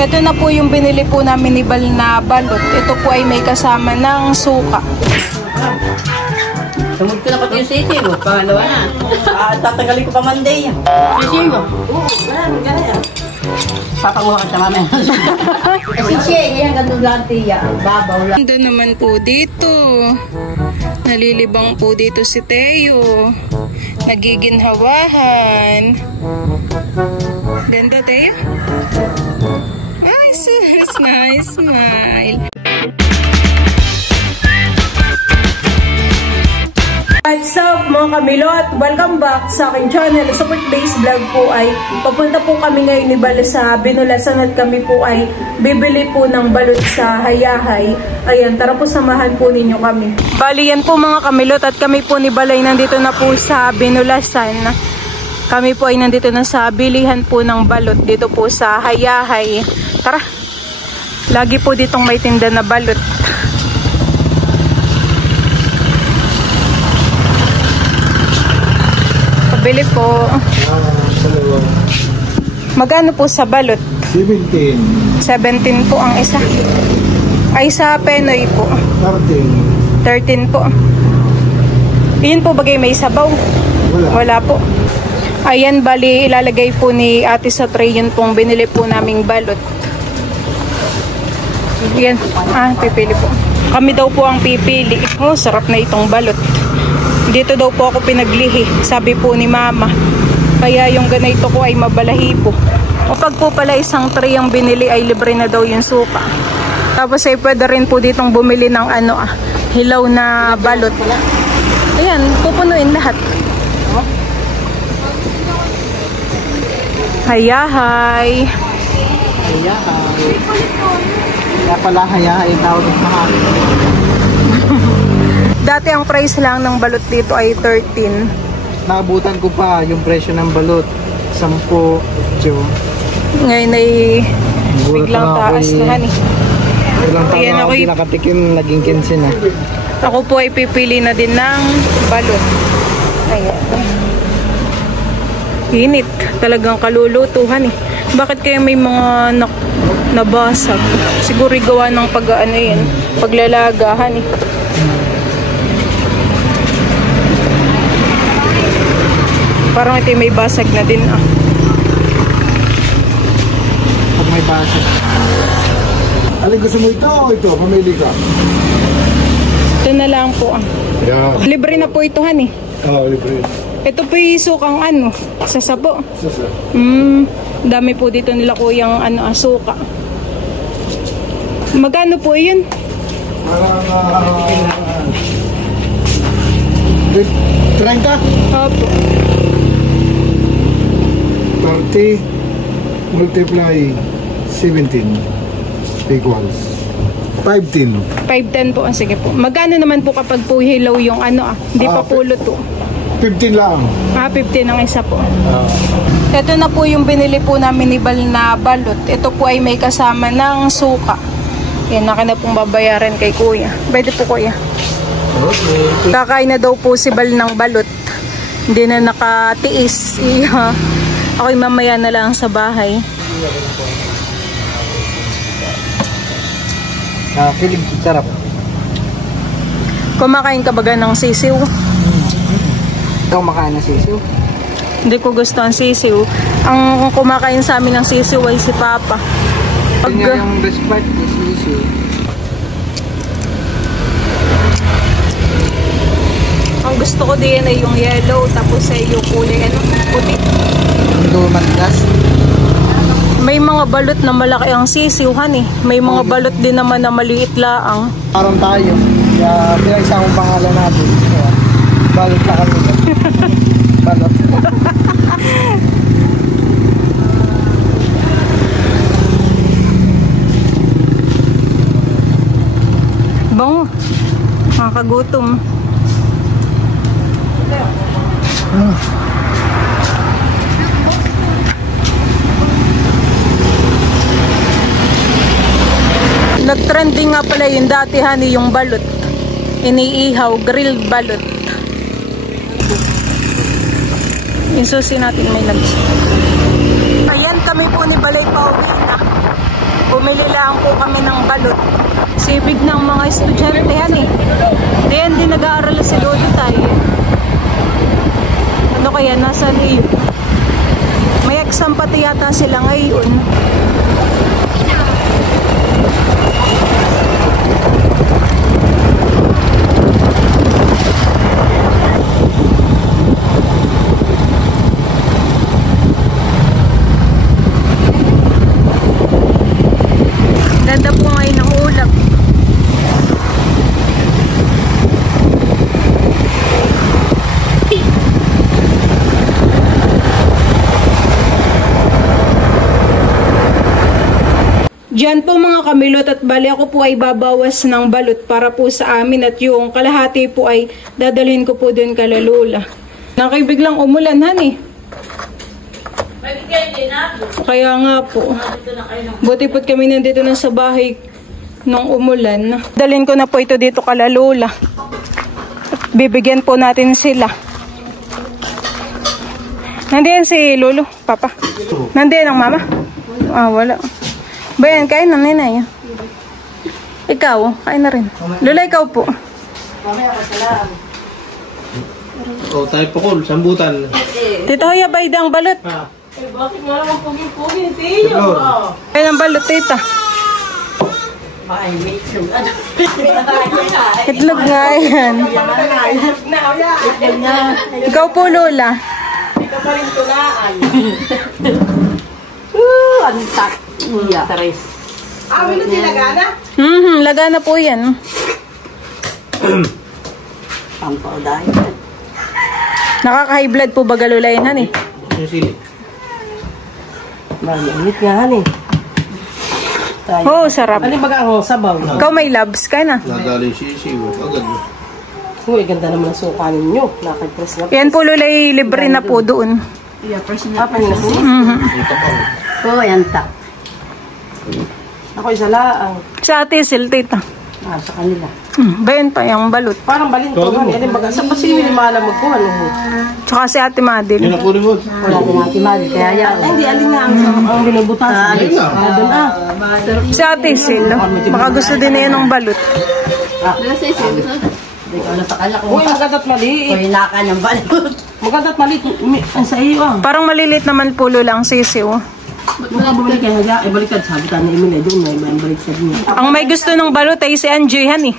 Ito na po yung binili po namin ni Bal na balot. Ito po ay may kasama ng suka. Tumod ko na pati yung sisi mo. Pangalawa na. Tatagalin ko pa Monday. Sisi mo? Oo, gano'n yan. Papanguha ka sa mamaya. Kasi siya, yan gano'n lang tiya. Babaw lang. Ganda naman po dito. Nalilibang po dito si Teo. Nagiginhawahan. Ganda, Teo. Ay, sus, nice smile. What's up mga kamilot? Welcome back sa aking channel. Sa Days Vlog po ay papunta po kami ngayon ni Bal sa Binulasan at kami po ay bibili po ng balot sa Hayahay. Ayan, tara po samahan po ninyo kami. Bali yan po mga kamilot at kami po ni Bal ay nandito na po sa Binulasan. Kami po ay nandito na sa bilihan po ng balot dito po sa Hayahay. Tara, lagi po ditong may tinda na balot. Bili po. Magkano po sa balot? 17. 17 po ang isa. Ay sa Penoy po. 13 po. Iyon po bagay may sabaw? Wala po. Ayan, bali ilalagay po ni ate sa tray yun pong binili po naming balot. Yan. Pipili po. Kami daw po ang pipili. Oh, sarap na itong balot. Dito daw po ako pinaglihi, sabi po ni mama. Kaya yung ganito ko ay mabalahibo. O pag po pala isang tray ang binili ay libre na daw yung suka. Tapos ay pwede rin po ditong bumili ng hilaw na balot. Ayan, pupunuin lahat. Hayahay. Hayahay. Kaya pala hayahay tawag ng mahal. Dati ang price lang ng balot dito ay 13. Naabutan ko pa yung presyo ng balot. 10, 8. Ngayon ay biglang taas na hani. Ilang taon na ako nakatikim, naging 15 na. Ako po ay pipili na din ng balot. Ayan. Init. Talagang kalulutuhan eh. Bakit kaya may mga nabasag? Siguro gawa ng paglalagahan eh. Parang ito may basag na din Pag may basag. Alin gusto mo ito o ito? Pamili ka. Ito na lang po Yeah. Libre na po ito hani. Libre. Ito po yung sukang sasabo. Sasa. Dami po dito nila kuyang suka. Magkano po yun? Parang 30? Opo. 30 multiply 17 equals 510. 510 po. Sige po. Magkano naman po kapag po hilaw yung hindi pa pulot po? 15 lang. 15 ang isa po. Ito na po yung binili po namin ni Bal na balot. Ito po ay may kasama ng suka. Yan, naka na pong babayaran kay kuya. Pwede po kuya. Okay. Kakain na daw po si Bal ng balot. Hindi na nakatiis. Ako'y mamaya na lang sa bahay. Kilig, sarap. Kumakain ka baga ng sisiw? Ikaw makain ng sisiw? Hindi ko gusto ang sisiw. Ang kumakain sa amin ng sisiw ay si Papa. Pag yung best part is sisiw. Ang gusto ko din ay yung yellow, tapos ay yung kulay puti. Matigas. May mga balot na malaki ang sisiwhan eh. May mga balot din naman na maliit laang. Parang tayo. Kaya pinagsama ang pangalan natin. Balot na kami. Balot. Bango. Nakakagutom. Nag-trending nga pala yung dati hani yung balot. Iniihaw, grilled balot. Yung susi natin may labs. Ayan, kami po ni Balay pauwi na. Bumili lang po kami ng balot. Sibig ng mga estudyante yan eh. Diyan din nag-aaral si Lolo tayo. Ano kaya? Nasaan iyo? May exam pati yata sila ngayon. Ganda po ngayon ng ulap. Diyan po mga kamilot at bali ako po ay babawas ng balot para po sa amin at yung kalahati po ay dadalhin ko po dun kala Lola. Nakibiglang umulan han eh. Kaya nga po. Buti po't kami nandito na sa bahay nung umulan. Dalhin ko na po ito dito kala Lola. At bibigyan po natin sila. Nandiyan si Lolo, Papa. Nandiyan ang Mama? Ah, wala. Bayan, kain na nanay. Ikaw, kain na rin. Lola, ikaw po. Mamaya ka sala. O, tayo po kol, sambutan. Tito, hayabay ang balot. Bakit nga naman pugin-pugin, tiyo? Kain ang balot, tita. Ay, may itlog. Itlog nga yan. Itlog na. Ikaw po, Lola. Ito pa rin tulaan. Antak. Iya. Taris. Wala tinagana? Lagana po yan. Pampaw dahil. Nakaka-high blood po baga Lola yan, han eh. Sili. Malamit nga, han eh. Oh, sarap. Ano baga ang sabaw? Ikaw may labs ka na. Nadali sisiw. Agad. Uy, ganda naman ang suka ninyo. Nakag-press na. Yan po Lola, libre na po doon. Yeah, personal. Personal. Oo, yan tak. Ako isa laang. Sa ate, tita. Sa kanila. Bayan pa, yung balot. Parang balintuhan. Yan yung baga. Sa pasili ni Mala magkuhan. Tsaka si ate Madil. Yan ang kunin mo. Wala din natin Mali. Kaya yan. Ay, hindi. Alin nga ang binubutasan. Doon ah. Si ate baka gusto din na yan ng balot. Hindi ko na sa kanya kung Uy, magandang maliit. kung hinakan yung balot. Magandang maliit. Ang sa iyo ah. Parang malilit naman po Lola ang sisiw. Nung ka bumalik kay Haga, ay baliktad. Sabi ka na Emil, ay doon may baliktad niya. Ang may gusto ng balot ay si Angie han eh.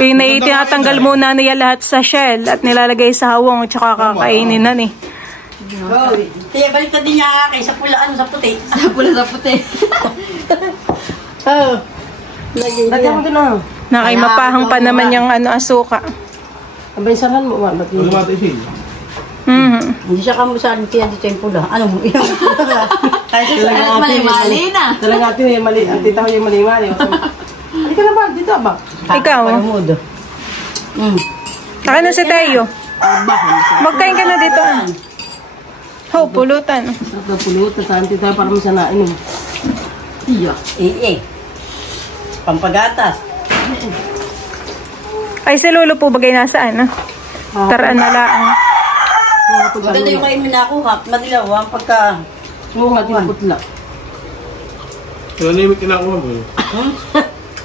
Tinatanggal muna niya lahat sa shell at nilalagay sa hawang at saka kakainin han eh. Kaya baliktad din niya kay sa pula, sa puti. Sa pula sa puti. Oo. Lagyan mo doon ah. Nakay mapahang pa naman yung asuka. Abay, sarahan mo ba? Ano ba ito isin? Hindi siya kamusahan kaya dito yung pula. Ano mo? Kaya sa Mali na. Talagang natin yung mali. Ang tita ko yung mali-mali. Hindi ka na ba? Dito ba? Ikaw. Saka na si Tayo. Magkain ka na dito ah. Ho, pulutan. Sa pulutan. Saan tita para masanain eh. Iya. Pampagatas. Ay, si Lolo po bagay nasaan ah? Taraan na lang. Maganda yung kain mo nakuha. Madilaw ang pagka... Oo nga, tinaputla. Animic kinakuha mo.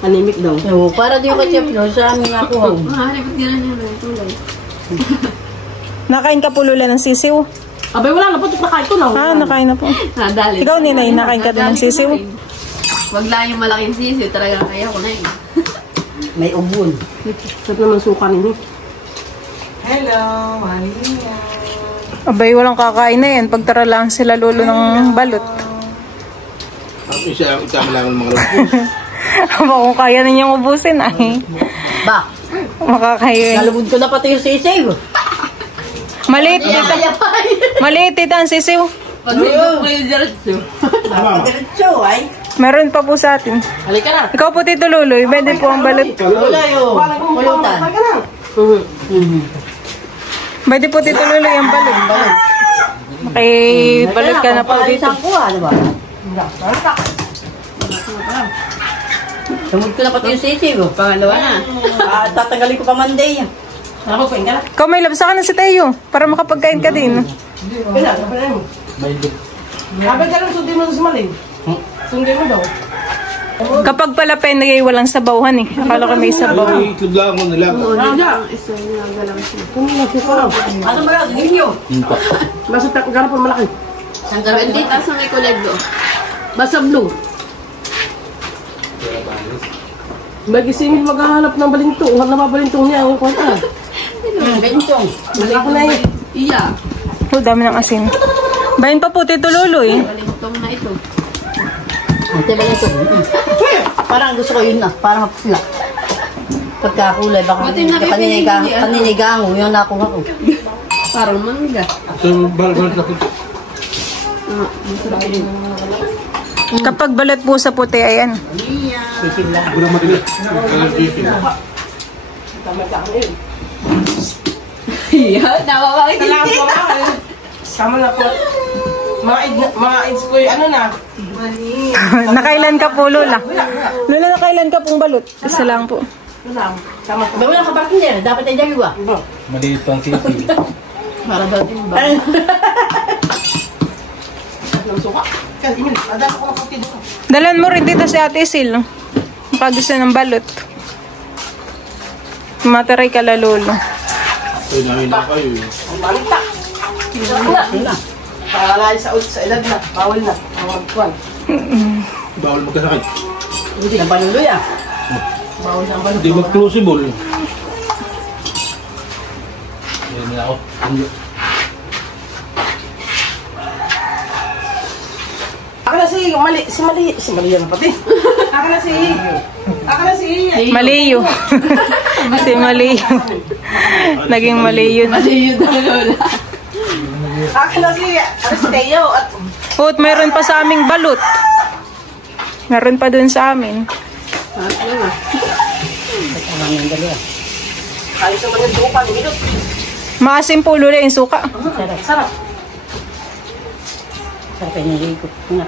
Anemic daw. Oo, para di yung kachip no, sa amin nakuha. Nakain ka po Lola ng sisiw? Abay, wala na po. Nakain ko na. Ah, nakain na po. Nadali. Ikaw Ninay, nakain ka din ng sisiw? Wag lang yung malaking sisiw. Talaga kaya ko na yun. May ubun. Sarap naman suka ninyo. Abay, walang kakain na yan. Pagtara lang sila Lolo ng balot. Ang isa mo lang ng mga lupos. Aba, kung kaya ninyong ubusin ay. Ba? Makakain. Nalubod ko na pati yung sisiw. Maliit tita. Maliit tita ang sisiw. Pag-ibig mo yung diretso. Diretso ay. Meron pa po sa atin. Halika na. Ikaw po Tito Luloy, pwede po ang balot. Wala yun. Pulutan. Halika na. Pwede po Tito Luloy ang balot. Okay, balot ka na po dito. Isang kuha, diba? Tumod ko na pati yung sisiw. Pangalawa na. Tatanggalin ko pa Monday. Ako, pain ka na. Ikaw may labsa ka na si Teo para makapagkain ka din. Kaya, kapalay mo. Abay ka lang, sundin mo sa maling. Sundin mo daw. Kapag pala penay walang sabawhan eh. Akala ko may sabaw. Ay, itlog lang mo nila. Isa nagalaw siya. Ano ba lang? Ninyo. Nasa garapon malaki. Saan ka rin? Dito sa may kolego. Basta blue. Mag-isingil maghahanap ng balintong. Huwag na babalintong niya. Ang kwanta. Bentong. Ako na eh. Iya. Oh, dami ng asin. Bayan pa po, Tito Luloy. Balintong na ito. Ante ba ito? Parang gusto ko yun na. Parang mapusla. Pagkakulay. Baka Buti nakipinigil yan. kaninigango. Yung nakuha ko. Parang mangga. So, balat na po. Masarap din. Kapag balat po sa puti, ayan. Gula matigas. Kalang sisig. Tama sa akin yun. Iya, nawawagin. Kailangan po ako. Sama na po. Mga aids ko yung ano na. Nakailan ka po, Lola? Lola, nakailan ka pong balot? Isa lang po. Sama po. Ba wala ka partner? Dapat ay dalawa. Maliit ang sisig. Para daw din ba? Ng suka. Kasi yun. Adala ko ng puti dito. Dalan mo rin dito si Ate Sil. Makagusto ng balot. Mataray ka la, Lolo. Ay, nahin na kayo. Ang balita. Wala. Pakalay sa edad na. Bawal na. Bawal kuwan. Bawal magkasakit. Hindi na panuloy ah. Bawal na ang balita. Hindi mag-crucible. Ayan na ako. Ako na si Mali yan pati. Ako na si Maliyo. Si Maliyo. Naging Maliyo na. Maliyo daw, Lola. Ako na si Aristeo at Oh, at mayroon pa sa aming balot. Meron pa dun sa amin. ayos naman yung suka ni Milot. Maasim po, Lola, yung suka. Sarap. Sarap. Sarap yung niligo. Nga.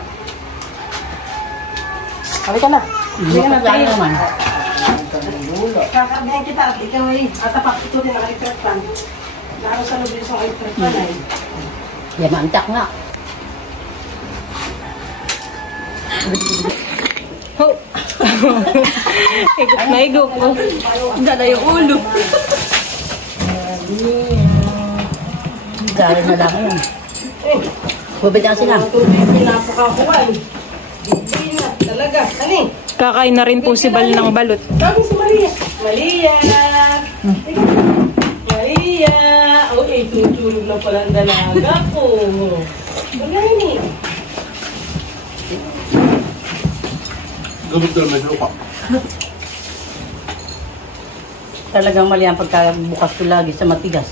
Halika na. Hindi ka na naman. Kakabihan kita at ikaw ay atapak ito din naka-electric fan. Laro sa lubis ng electric fan ay. Yamantak nga. Oh. Higop na higop. Dala yung ulo. Dahil na lang yan. Bubid na sila. Tubig pinapakakuan. Hindi na talaga. Ani? Kakain na rin po si Bal ng balot. Sabi si Maria. Maria! Maria! Oh, tutulog na pala ang dalaga ko. Wala yun eh. Gamit doon may suka. Talagang mali ang pagkabukas ko lagi sa matigas.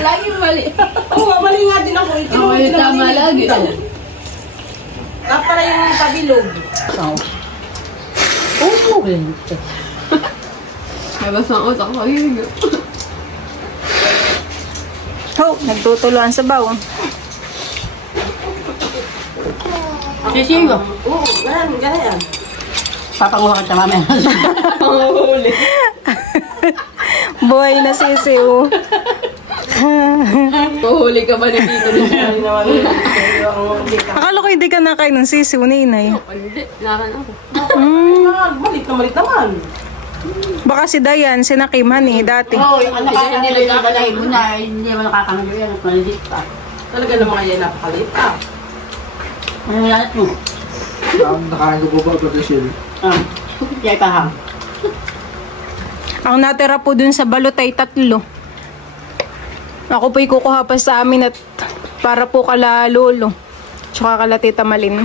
Laging mali. Oo, mali nga din ako. Ako yung tama lagi. Kapara yung pabilog. Oo. Oo. May basang utak ko yun. Oh, nagtutuluan sa baw. Sisiyo. Oo, ganyan. Papanguha ka mamaya. Panguhuli. Buhay na sisiw. Puhuli ka ba na dito? Ay, naman. Akala ko hindi ka nakain ng sisiw ni Inay. Hindi, nakan ako. Malit naman. Baka si Dayan, sinakiman eh, dati. Oo, yung anak ka nila yung balay mo na, hindi naman nakakamalo yan at malilit pa. Talaga naman yan napakalit. Ano yung lalat mo? Nakain ko po ba ito siya? Kaya ka ha. Ang natira po dun sa balot ay 3. Ako po'y kukuha pa sa amin at para po kala Lolo. Tsaka kala Tita Malin.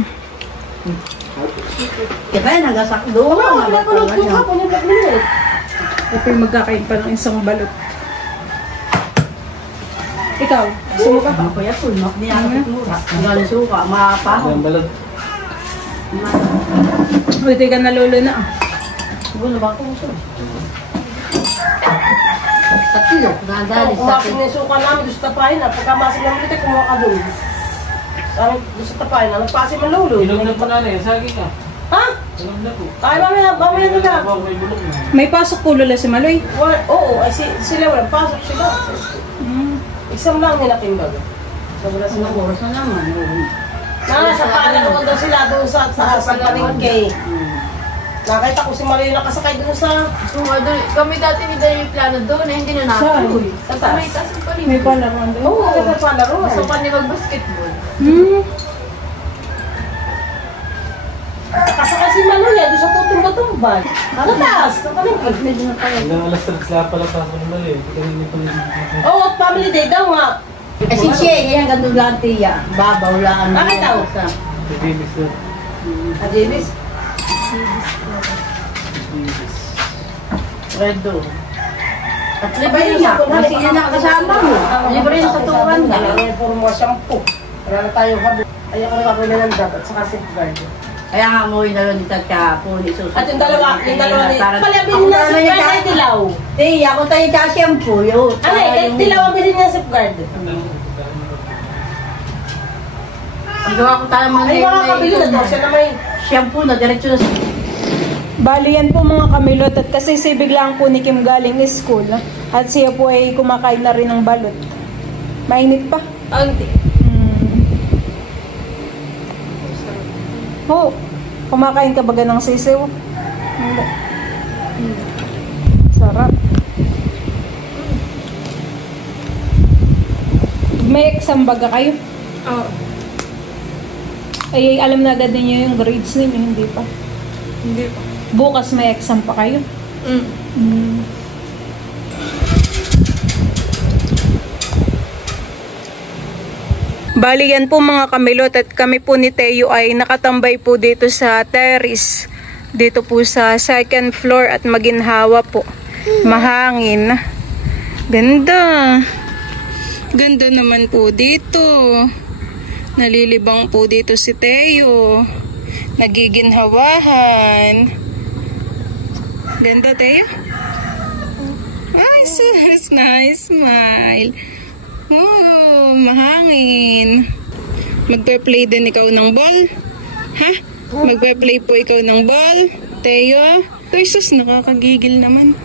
Kaya ba, nagasakdo. Pinapulot ko ka, pinapulot. Ako po'y magkakain pa ng isang balot. Ikaw, sumuka pa. Kuya po, hindi nakapit mura. Hanggang suka, mapaho. Ang balad. Uy, teka na Lolo na. Siguro ba ako gusto? Tatlo, nadali Kung sa masin yung suka namin, gusto tapahin na. Pagka masin namin ito, kumuha ka doon. Sabi, gusto tapahin na. Nagpasin man lolo. Ilog na pa na rin. Sagi ka. Ha? Ilog na po. Ay, mamaya na lang. May bulok na. May pasok po Lola si Maloy. Oo, ay sila wala. Pasok sila. Isang lang nila timbag. Sa wala mga sila. oras na naman. Sa palaro ko daw sila doon sa palengke. Nakita ko si Mario nakasakay doon sa... Kami dati hindi na yung plano doon, hindi na natin. Sa taas. May taas pa rin. May palaruan doon. Oo, may palaro. Gusto pa niya mag-basketball. Kasakay si Manuya doon sa tutumba-tumbal. Sa taas. Sa palengke. Hanggang alas 3 kaya pala pa ako naman eh. Kanina pa rin. Oo, family day daw nga. Kasi siya, yan ganun lang tiya. Babaw lang. Bakit daw? Bibilis na. Adilis? Redo. At libre niya. Kasi yun ang kasama mo. Libre yung tuturan na. Puro mga shampoo. Wala na tayong habo. Ayaw ko nakakuha ng dapat sa safeguard. Kaya nga mo yung dalawa ni Tatya po ni Susan. At yung dalawa ni... Palabing na safeguard ay dilaw. Tiya, ako tayo ka shampoo. Ano eh, dilaw ang bilhin niya safeguard. Ang gawa ko tayo mga Ay, mga kabili na daw siya na may... shampoo na, diretso na. Bali yan po mga kamilot at kasi sibig lang po ni Kim galing school at siya po ay kumakain na rin ng balot. Mainit pa. Auntie. Oh, kumakain ka baga ng sisiw? Hindi. Sarap. May exam baga kayo? Oo. Ay, alam na agad ninyo yung grades ninyo, hindi pa. Hindi pa. Bukas may exam pa kayo. Bali yan po mga kamilot at kami po ni Teo ay nakatambay po dito sa terrace. Dito po sa second floor at maginhawa po. Mahangin. Ganda. Ganda naman po dito. Nalilibang po dito si Teo. Nagiginhawahan. Ganda, Teo. Ay, sus. Nice smile. Oh, mahangin. Magpe-play din ikaw ng ball? Ha? Magpe-play po ikaw ng ball? Teo? Ay, sus. Nakakagigil naman.